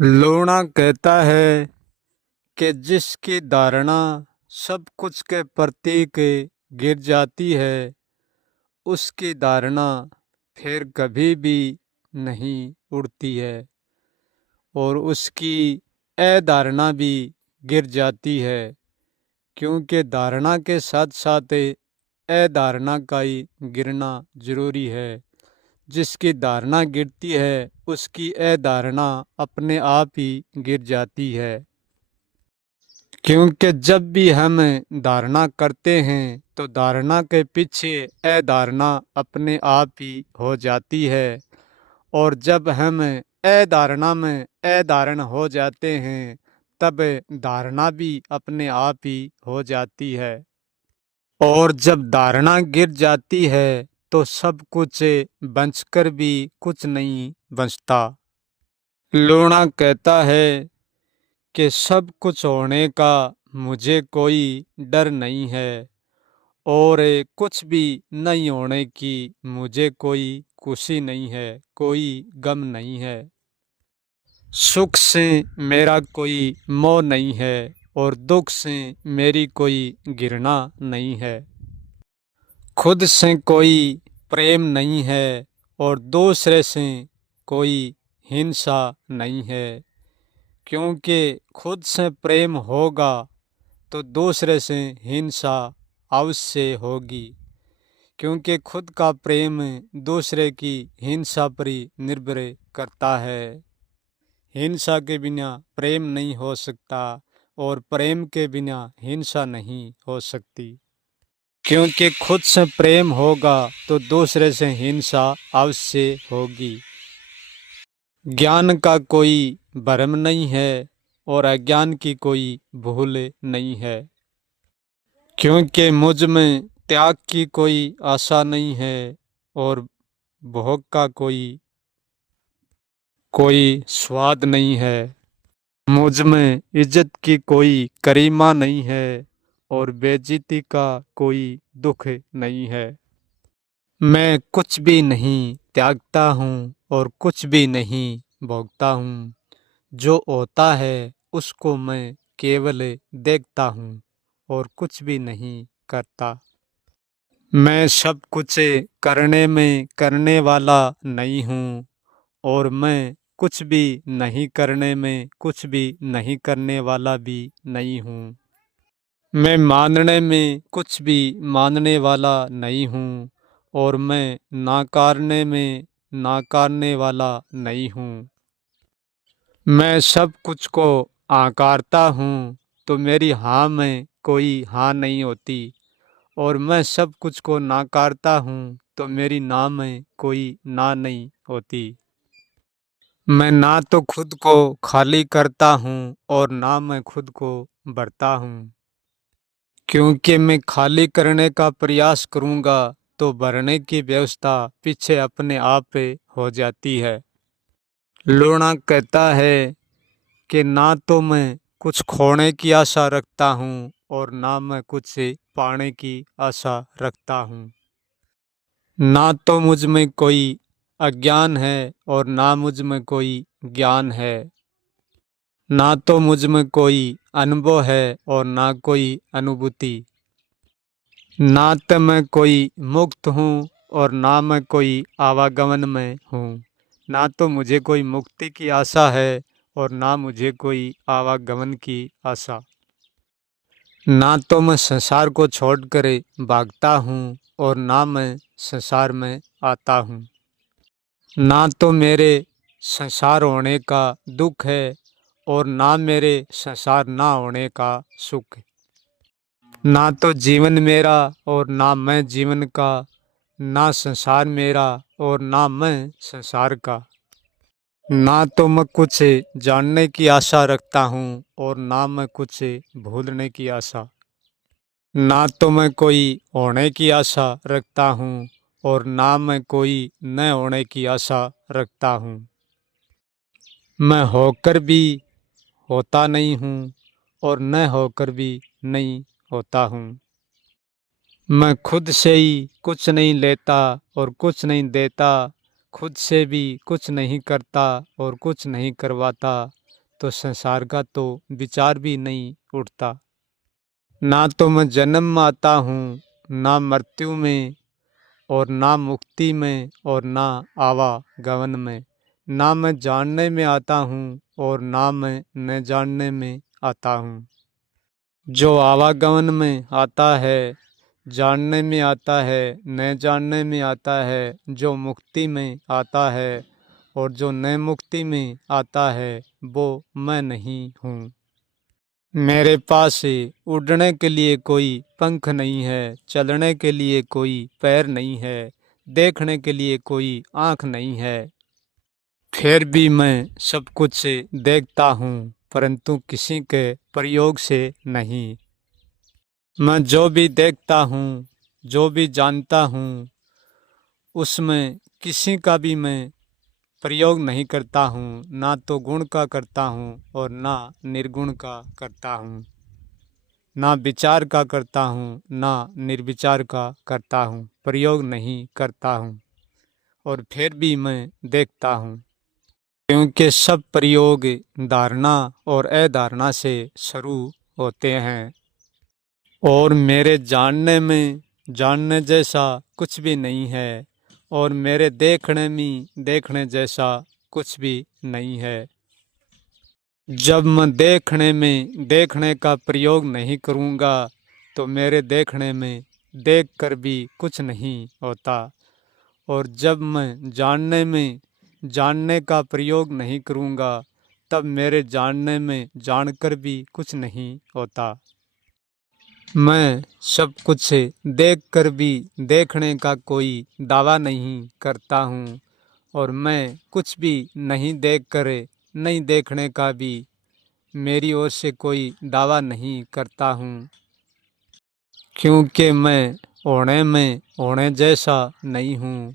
लूणा कहता है कि जिसकी धारणा सब कुछ के प्रतीक गिर जाती है, उसकी धारणा फिर कभी भी नहीं उड़ती है और उसकी अधारणा भी गिर जाती है, क्योंकि धारणा के साथ साथ अधारणा का ही गिरना जरूरी है। जिसकी धारणा गिरती है, उसकी अधारणा अपने आप ही गिर जाती है। क्योंकि जब भी हम धारणा करते हैं तो धारणा के पीछे अधारणा अपने आप ही हो जाती है, और जब हम अधारणा में अधारण हो जाते हैं तब धारणा भी अपने आप ही हो जाती है। और जब धारणा गिर जाती है तो सब कुछ बचकर भी कुछ नहीं बचता। लूणा कहता है कि सब कुछ होने का मुझे कोई डर नहीं है, और कुछ भी नहीं होने की मुझे कोई खुशी नहीं है, कोई गम नहीं है। सुख से मेरा कोई मोह नहीं है और दुख से मेरी कोई घृणा नहीं है। खुद से कोई प्रेम नहीं है और दूसरे से कोई हिंसा नहीं है, क्योंकि खुद से प्रेम होगा तो दूसरे से हिंसा अवश्य होगी, क्योंकि खुद का प्रेम दूसरे की हिंसा पर ही निर्भर करता है। हिंसा के बिना प्रेम नहीं हो सकता और प्रेम के बिना हिंसा नहीं हो सकती, क्योंकि खुद से प्रेम होगा तो दूसरे से हिंसा अवश्य होगी। ज्ञान का कोई भ्रम नहीं है और अज्ञान की कोई भूल नहीं है, क्योंकि मुझ में त्याग की कोई आशा नहीं है और भोग का कोई स्वाद नहीं है। मुझ में इज्जत की कोई गरिमा नहीं है और बेइज्जती का कोई दुख नहीं है। मैं कुछ भी नहीं त्यागता हूँ और कुछ भी नहीं भोगता हूँ। जो होता है उसको मैं केवल देखता हूँ और कुछ भी नहीं करता। मैं सब कुछ करने में करने वाला नहीं हूँ और मैं कुछ भी नहीं करने में कुछ भी नहीं करने वाला भी नहीं हूँ। मैं मानने में कुछ भी मानने वाला नहीं हूँ और मैं नाकारने में नाकारने वाला नहीं हूँ। मैं सब कुछ को आकारता हूँ तो मेरी हाँ में कोई हाँ नहीं होती, और मैं सब कुछ को नाकारता हूँ तो मेरी ना में कोई ना नहीं होती। मैं ना तो खुद को खाली करता हूँ और ना मैं खुद को भरता हूँ, क्योंकि मैं खाली करने का प्रयास करूँगा तो भरने की व्यवस्था पीछे अपने आप हो जाती है। लूणा कहता है कि ना तो मैं कुछ खोने की आशा रखता हूँ और ना मैं कुछ पाने की आशा रखता हूँ। ना तो मुझ में कोई अज्ञान है और ना मुझ में कोई ज्ञान है। ना तो मुझ में कोई अनुभव है और ना कोई अनुभूति। ना तो मैं कोई मुक्त हूँ और ना मैं कोई आवागमन में हूँ। ना तो मुझे कोई मुक्ति की आशा है और ना मुझे कोई आवागमन की आशा। ना तो मैं संसार को छोड़कर भागता हूँ और ना मैं संसार में आता हूँ। ना तो मेरे संसार होने का दुख है और ना मेरे संसार ना होने का सुख। ना तो जीवन मेरा और ना मैं जीवन का, ना संसार मेरा और ना मैं संसार का। ना तो मैं कुछ जानने की आशा रखता हूँ और ना मैं कुछ भूलने की आशा। ना तो मैं कोई होने की आशा रखता हूँ और ना मैं कोई न होने की आशा रखता हूँ। मैं होकर भी होता नहीं हूँ और न होकर भी नहीं होता हूँ। मैं खुद से ही कुछ नहीं लेता और कुछ नहीं देता, खुद से भी कुछ नहीं करता और कुछ नहीं करवाता। तो संसार का तो विचार भी नहीं उठता। ना तो मैं जन्म में आता हूँ, ना मृत्यु में, और ना मुक्ति में, और ना आवागमन में। ना मैं जानने में आता हूँ और ना मैं न जानने में आता हूँ। जो आवागमन में आता है, जानने में आता है, न जानने में आता है, जो मुक्ति में आता है और जो न मुक्ति में आता है, वो मैं नहीं हूँ। मेरे पास उड़ने के लिए कोई पंख नहीं है, चलने के लिए कोई पैर नहीं है, देखने के लिए कोई आँख नहीं है। फिर भी मैं सब कुछ देखता हूँ, परंतु किसी के प्रयोग से नहीं। मैं जो भी देखता हूँ, जो भी जानता हूँ, उसमें किसी का भी मैं प्रयोग नहीं करता हूँ। ना तो गुण का करता हूँ और ना निर्गुण का करता हूँ। ना विचार का करता हूँ, ना निर्विचार का करता हूँ, प्रयोग नहीं करता हूँ, और फिर भी मैं देखता हूँ। क्योंकि सब प्रयोग धारणा और अधारणा से शुरू होते हैं, और मेरे जानने में जानने जैसा कुछ भी नहीं है, और मेरे देखने में देखने जैसा कुछ भी नहीं है। जब मैं देखने में देखने का प्रयोग नहीं करूँगा तो मेरे देखने में देख कर भी कुछ नहीं होता, और जब मैं जानने में जानने का प्रयोग नहीं करूँगा तब मेरे जानने में जानकर भी कुछ नहीं होता। मैं सब कुछ देख कर भी देखने का कोई दावा नहीं करता हूँ, और मैं कुछ भी नहीं देख कर नहीं देखने का भी मेरी ओर से कोई दावा नहीं करता हूँ। क्योंकि मैं होने में होने जैसा नहीं हूँ,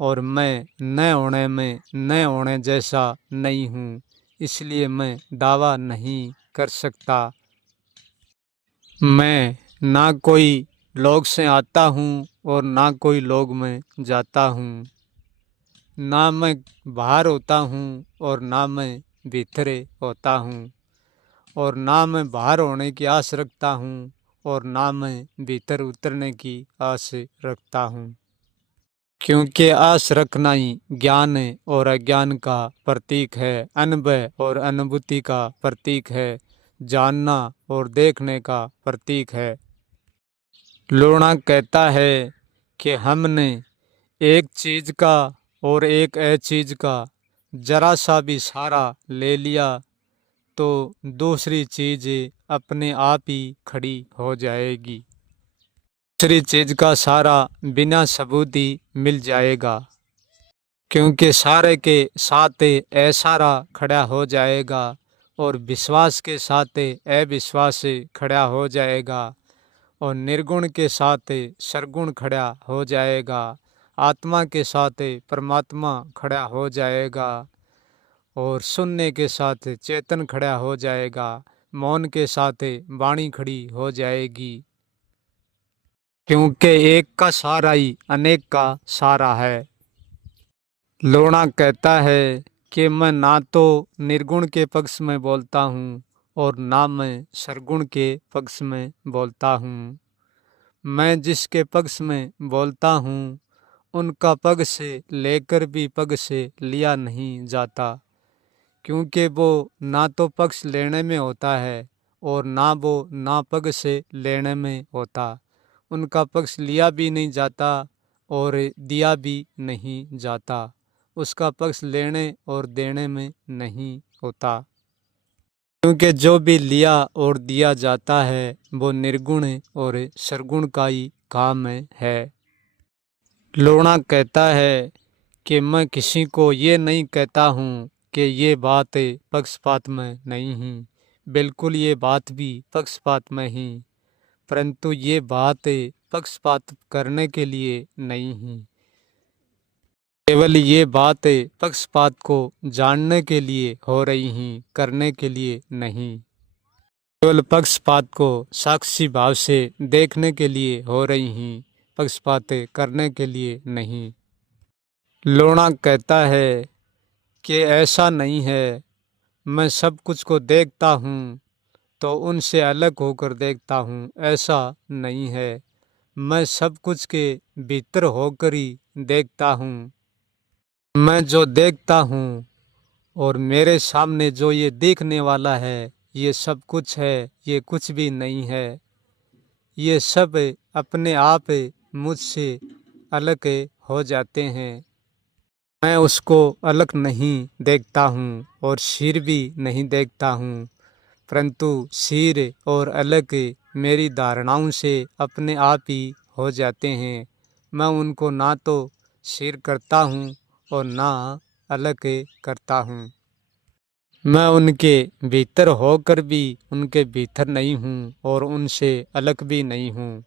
और मैं न होने में न होने जैसा नहीं हूँ, इसलिए मैं दावा नहीं कर सकता। मैं ना कोई लोग से आता हूँ और ना कोई लोग में जाता हूँ। ना मैं बाहर होता हूँ और ना मैं भीतरे होता हूँ, और ना मैं बाहर होने की आस रखता हूँ और ना मैं भीतर उतरने की आस रखता हूँ। क्योंकि आस रखना ही ज्ञान और अज्ञान का प्रतीक है, अनुभव और अनुभूति का प्रतीक है, जानना और देखने का प्रतीक है। लोणा कहता है कि हमने एक चीज का और एक चीज का जरा सा भी सहारा ले लिया तो दूसरी चीज अपने आप ही खड़ी हो जाएगी। दूसरी चीज का सहारा बिना सबूत ही मिल जाएगा, क्योंकि सारे के साथ असहारा खड़ा हो जाएगा और विश्वास के साथ अविश्वास खड़ा हो जाएगा, और निर्गुण के साथ सरगुण खड़ा हो जाएगा, आत्मा के साथ परमात्मा खड़ा हो जाएगा, और शून्य के साथ चेतन खड़ा हो जाएगा, मौन के साथ वाणी खड़ी हो जाएगी। क्योंकि एक का सहारा ही अनेक का सहारा है। लोणा कहता है कि मैं ना तो निर्गुण के पक्ष में बोलता हूँ और ना मैं सरगुण के पक्ष में बोलता हूँ। मैं जिसके पक्ष में बोलता हूँ उनका पग से लेकर भी पग से लिया नहीं जाता, क्योंकि वो ना तो पक्ष लेने में होता है और ना वो ना पग से लेने में होता। उनका पक्ष लिया भी नहीं जाता और दिया भी नहीं जाता, उसका पक्ष लेने और देने में नहीं होता। क्योंकि जो भी लिया और दिया जाता है वो निर्गुण और सरगुण का ही काम है। लोणा कहता है कि मैं किसी को ये नहीं कहता हूँ कि ये बात पक्षपात में नहीं है, बिल्कुल ये बात भी पक्षपात में ही, परंतु ये बात पक्षपात करने के लिए नहीं है। केवल ये बात पक्षपात को जानने के लिए हो रही हैं, करने के लिए नहीं। केवल पक्षपात को साक्षी भाव से देखने के लिए हो रही हैं, पक्षपात करने के लिए नहीं। लोणा कहता है कि ऐसा नहीं है, मैं सब कुछ को देखता हूँ तो उनसे अलग होकर देखता हूँ, ऐसा नहीं है। मैं सब कुछ के भीतर होकर ही देखता हूँ। मैं जो देखता हूँ और मेरे सामने जो ये देखने वाला है, ये सब कुछ है, ये कुछ भी नहीं है। ये सब अपने आप मुझसे अलग हो जाते हैं। मैं उसको अलग नहीं देखता हूँ और सिर भी नहीं देखता हूँ, परंतु सिर और अलग मेरी धारणाओं से अपने आप ही हो जाते हैं। मैं उनको ना तो सिर करता हूँ और ना अलग करता हूँ। मैं उनके भीतर होकर भी उनके भीतर नहीं हूँ और उनसे अलग भी नहीं हूँ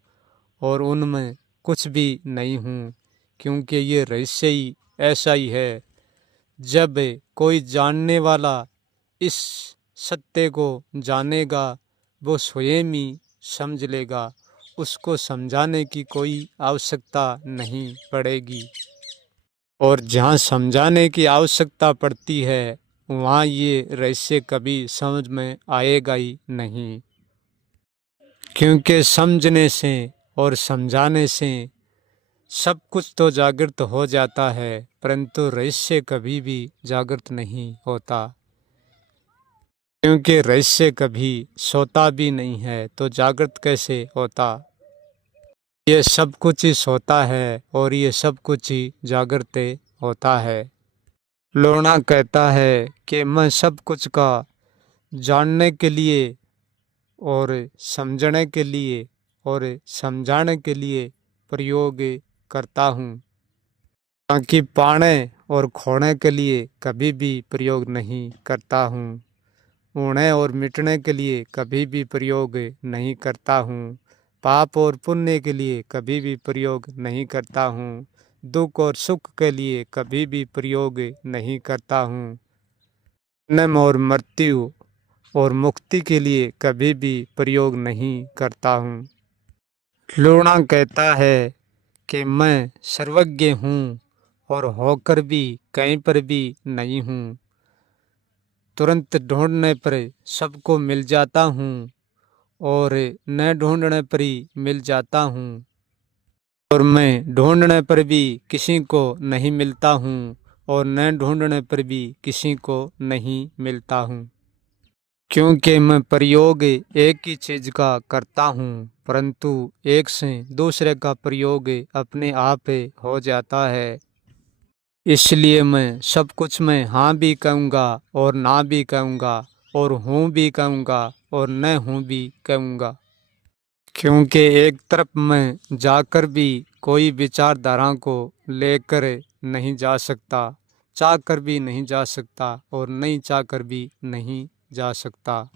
और उनमें कुछ भी नहीं हूँ, क्योंकि ये रहस्य ही ऐसा ही है। जब कोई जानने वाला इस सत्य को जानेगा, वो स्वयं ही समझ लेगा। उसको समझाने की कोई आवश्यकता नहीं पड़ेगी। और जहाँ समझाने की आवश्यकता पड़ती है, वहाँ ये रहस्य कभी समझ में आएगा ही नहीं, क्योंकि समझने से और समझाने से सब कुछ तो जागृत हो जाता है, परंतु रहस्य कभी भी जागृत नहीं होता। क्योंकि रहस्य कभी सोता भी नहीं है, तो जागृत कैसे होता। ये सब कुछ ही सोता है और ये सब कुछ ही जागृत होता है। लोना कहता है कि मैं सब कुछ का जानने के लिए और समझने के लिए और समझाने के लिए प्रयोग करता हूँ, ताकि पाने और खोने के लिए कभी भी प्रयोग नहीं करता हूँ। होने और मिटने के लिए कभी भी प्रयोग नहीं करता हूँ। पाप और पुण्य के लिए कभी भी प्रयोग नहीं करता हूँ। दुख और सुख के लिए कभी भी प्रयोग नहीं करता हूँ। जन्म और मृत्यु और मुक्ति के लिए कभी भी प्रयोग नहीं करता हूँ। लूणा कहता है कि मैं सर्वज्ञ हूँ और होकर भी कहीं पर भी नहीं हूँ। तुरंत ढूंढने पर सबको मिल जाता हूँ और न ढूंढने पर ही मिल जाता हूँ। और मैं ढूंढने पर भी किसी को नहीं मिलता हूँ और न ढूंढने पर भी किसी को नहीं मिलता हूँ। क्योंकि मैं प्रयोग एक ही चीज का करता हूँ, परंतु एक से दूसरे का प्रयोग अपने आप हो जाता है। इसलिए मैं सब कुछ में हाँ भी कहूँगा और ना भी कहूँगा और हूँ भी कहूँगा और न हूँ भी कहूँगा। क्योंकि एक तरफ मैं जाकर भी कोई विचारधारा को लेकर नहीं जा सकता, चाहकर भी नहीं जा सकता और नहीं चाहकर भी नहीं जा सकता।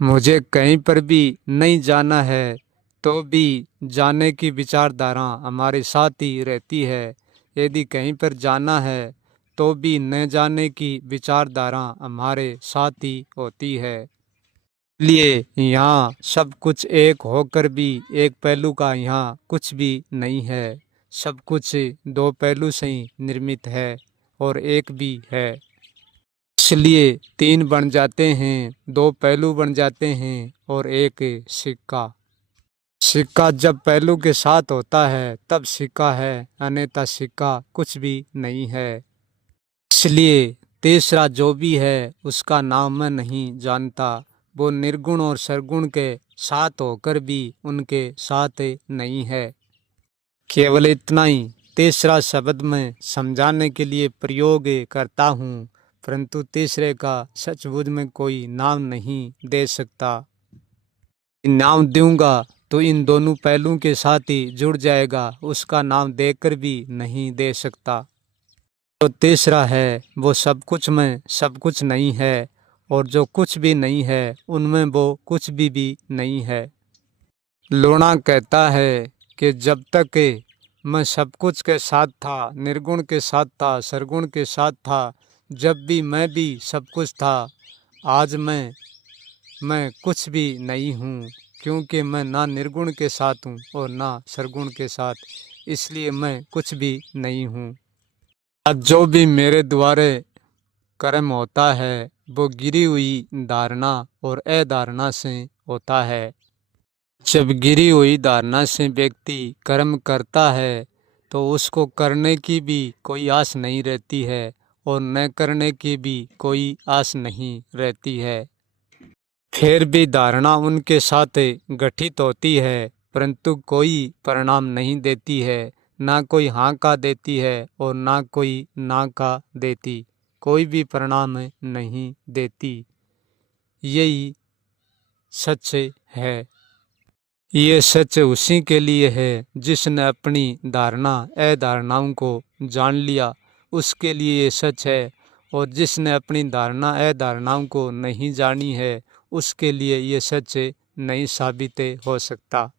मुझे कहीं पर भी नहीं जाना है, तो भी जाने की विचारधारा हमारे साथ ही रहती है। यदि कहीं पर जाना है, तो भी न जाने की विचारधारा हमारे साथ ही होती है। इसलिए यहाँ सब कुछ एक होकर भी एक पहलू का यहाँ कुछ भी नहीं है। सब कुछ दो पहलू से ही निर्मित है और एक भी है। इसलिए तीन बन जाते हैं, दो पहलू बन जाते हैं और एक सिक्का। सिक्का जब पहलू के साथ होता है तब सिक्का है, अन्यथा सिक्का कुछ भी नहीं है। इसलिए तीसरा जो भी है उसका नाम मैं नहीं जानता। वो निर्गुण और सरगुण के साथ होकर भी उनके साथ नहीं है। केवल इतना ही तीसरा शब्द मैं समझाने के लिए प्रयोग करता हूँ, परंतु तीसरे का सचमुच में कोई नाम नहीं दे सकता। नाम दूंगा तो इन दोनों पहलुओं के साथ ही जुड़ जाएगा, उसका नाम देकर भी नहीं दे सकता। तो तीसरा है वो सब कुछ में सब कुछ नहीं है और जो कुछ भी नहीं है उनमें वो कुछ भी नहीं है। लोना कहता है कि जब तक मैं सब कुछ के साथ था, निर्गुण के साथ था, सरगुण के साथ था, जब भी मैं भी सब कुछ था, आज मैं कुछ भी नहीं हूँ, क्योंकि मैं ना निर्गुण के साथ हूँ और ना सरगुण के साथ, इसलिए मैं कुछ भी नहीं हूँ। आज जो भी मेरे द्वारे कर्म होता है वो गिरी हुई धारणा और अधारणा से होता है। जब गिरी हुई धारणा से व्यक्ति कर्म करता है तो उसको करने की भी कोई आस नहीं रहती है और न करने की भी कोई आस नहीं रहती है। फिर भी धारणा उनके साथ गठित होती है, परंतु कोई परिणाम नहीं देती है, ना कोई हाँ का देती है और ना कोई ना का देती, कोई भी परिणाम नहीं देती। यही सच है। ये सच उसी के लिए है जिसने अपनी धारणा अधारणाओं को जान लिया, उसके लिए ये सच है। और जिसने अपनी धारणा अधारणाओं को नहीं जानी है, उसके लिए ये सच नहीं साबित हो सकता।